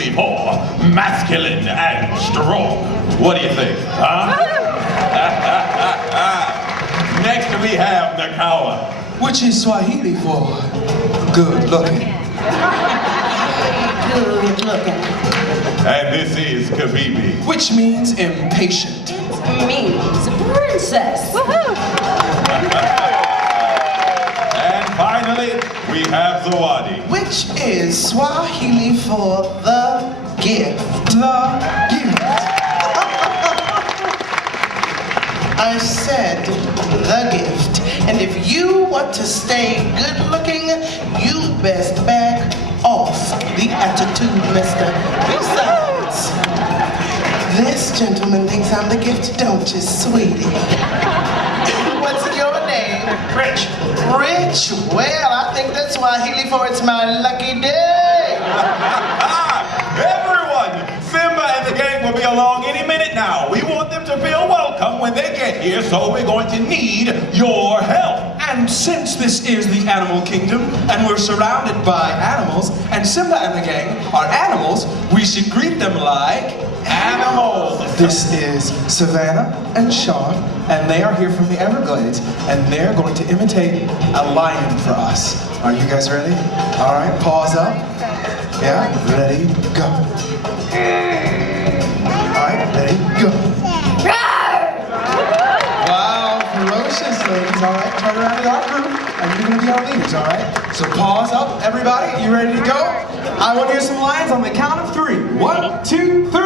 Swahili for masculine and strong. What do you think, huh? Next we have Nakawa, which is Swahili for good looking. Good looking. and this is Kabibi. Which means impatient. It means princess. And finally, we have Zawadi. Which is Swahili for the gift. The gift. I said the gift. And if you want to stay good looking, you best back off the attitude, mister. Besides, this gentleman thinks I'm the gift, don't you, sweetie? What's your name? Rich. Rich? Well, I think that's Swahili for it's my lucky day. Everyone, Simba and the gang will be along any minute now. We want them to feel welcome when they get here, so we're going to need your help. And since this is the animal kingdom, and we're surrounded by animals, and Simba and the gang are animals, we should greet them like animals. This is Savannah and Sean, and they are here from the Everglades, and they're going to imitate a lion for us. Are you guys ready? All right, paws up. Yeah, ready, go. All right, ready, go. Wow, ferocious ladies. All right, turn around to our group, and you're going to be our leaders, all right? So paws up, everybody. You ready to go? I want to hear some lions on the count of 3. 1, 2, 3.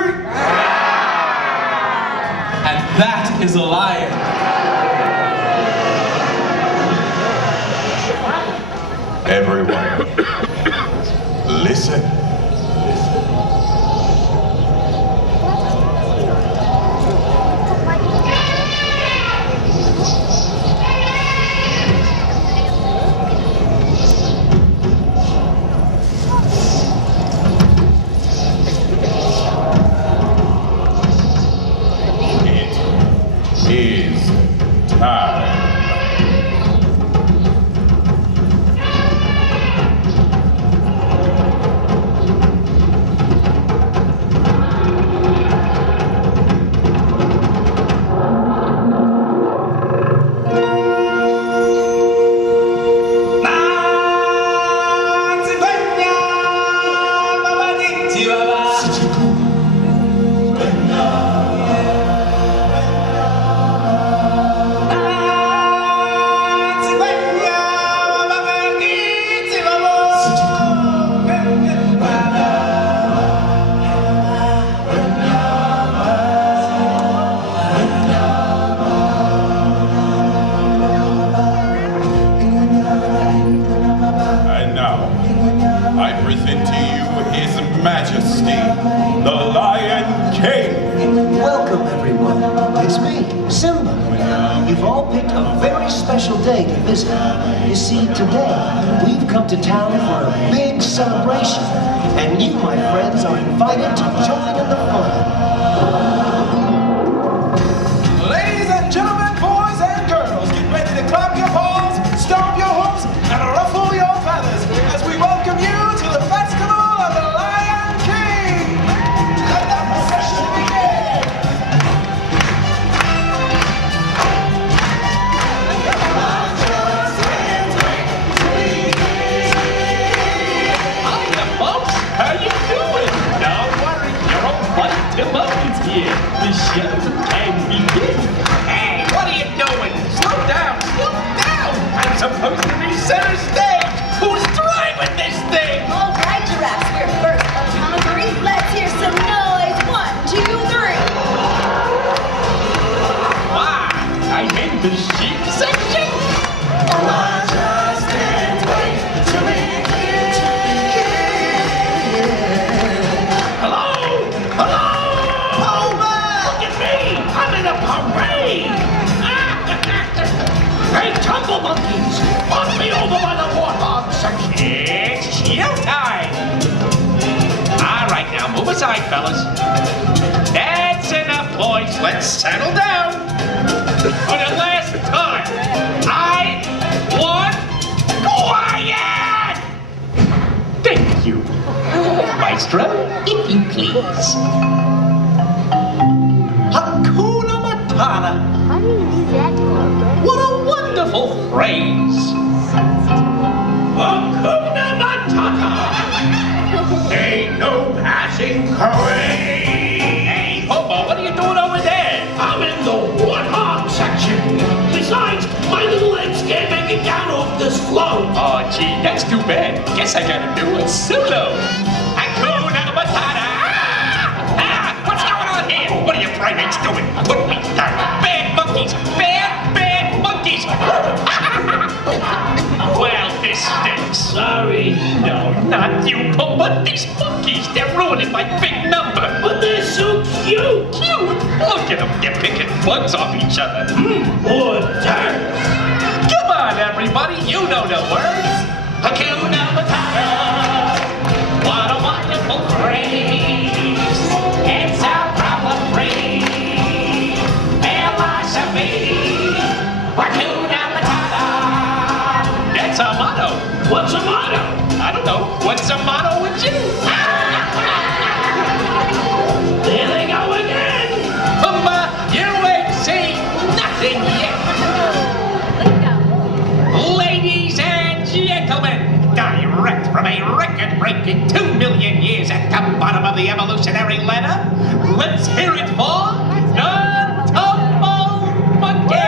And that is a lion. Everyone, listen. It is time. And now, I present to you His Majesty, the Lion King. Welcome, everyone. It's me, Simba. You've all picked a very special day to visit. You see, today, we've come to town for a big celebration. And you, my friends, are invited to join in the fun. Ladies and gentlemen, boys and girls, get ready to clap your paws, stomp your hooves, and ruffle your feathers as we welcome you to the festival of the Lion King. Let the procession begin. Hiya, folks. How you doing? Don't worry, you're all buddy Timon's here. The show can begin. Hey, what are you doing? Slow down, slow down. I'm supposed to be center stage. Who's driving this thing? All right, giraffes, we're first on count of 3. Let's hear some noise. 1, 2, 3. Wow, I'm in the sheep section. Hello? Hello? Look at me! I'm in a parade! Hey, tumble monkeys! Walk me over by the warthog section! It's showtime! All right, now move aside, fellas. That's enough, boys. Let's settle down. For the last time, I want quiet! Thank you. My extra, if you please. Hakuna Matata. What a wonderful phrase. Hakuna Matata. Ain't no passing craze. Hey, Hobo, what are you doing over there? I'm in the warthog section. Besides, my little legs can't make it down off this float. Oh, gee, that's too bad. Guess I gotta do a solo. Hakuna Matata. What's going on here? What are you primates doing? Put me down. Bad monkeys. Bad monkeys. Well, this stinks. Sorry. No, not you, but these monkeys. They're ruining my big number. But they're so cute. Cute. Look at them. They're picking bugs off each other. Or dirt. Come on, everybody. You know the words. Hakuna Matata. What a wonderful phrase. It's our problem free philosophy. Hakuna Matata. That's our motto. What's a motto? I don't know. What's the motto with you? There they go again. You ain't seen nothing yet. Ladies and gentlemen, direct from a record-breaking 2 million years at the bottom of the evolutionary ladder, let's hear it for the Tumble Monkey!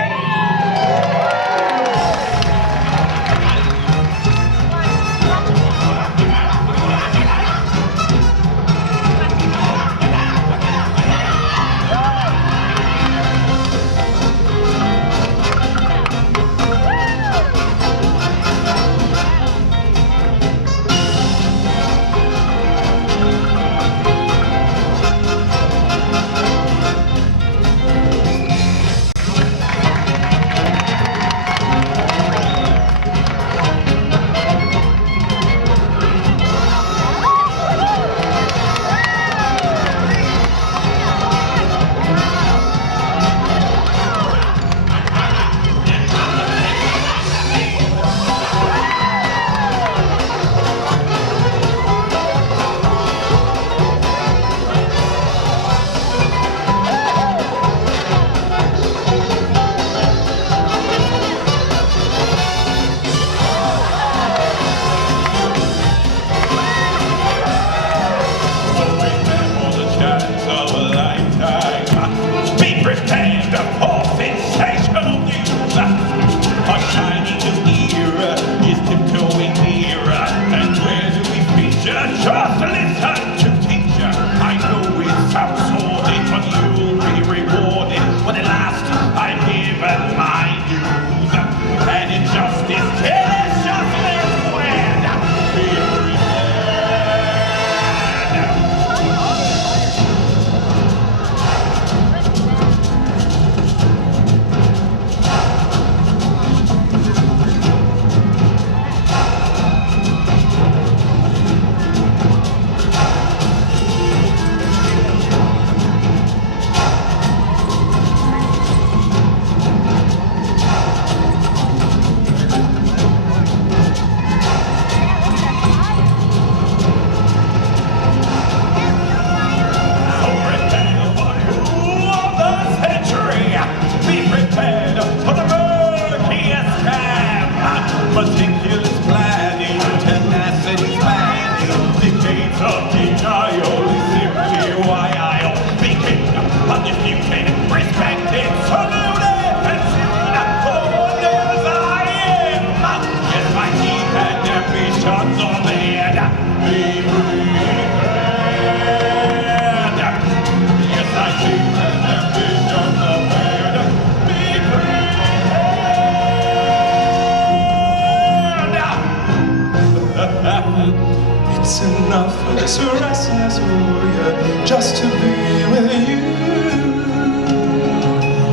It's enough for this restless warrior just to be with you.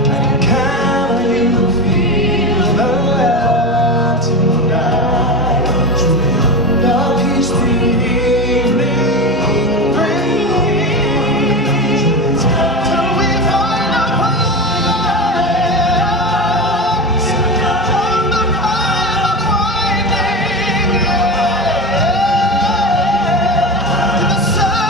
And can you feel the love tonight? The peace the evening brings. Till we find a place from the prime of winding. To the sun.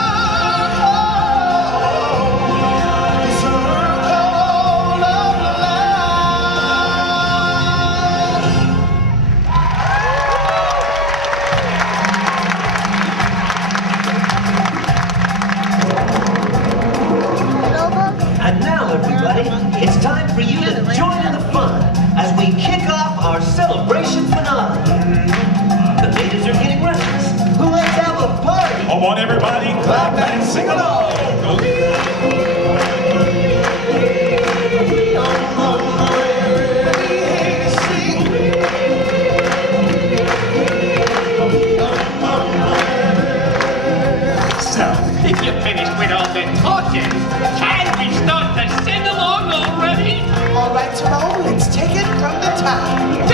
Sing along. So, if you're finished with all the talking, can we start to sing along already? All right, Timon, let's take it from the top.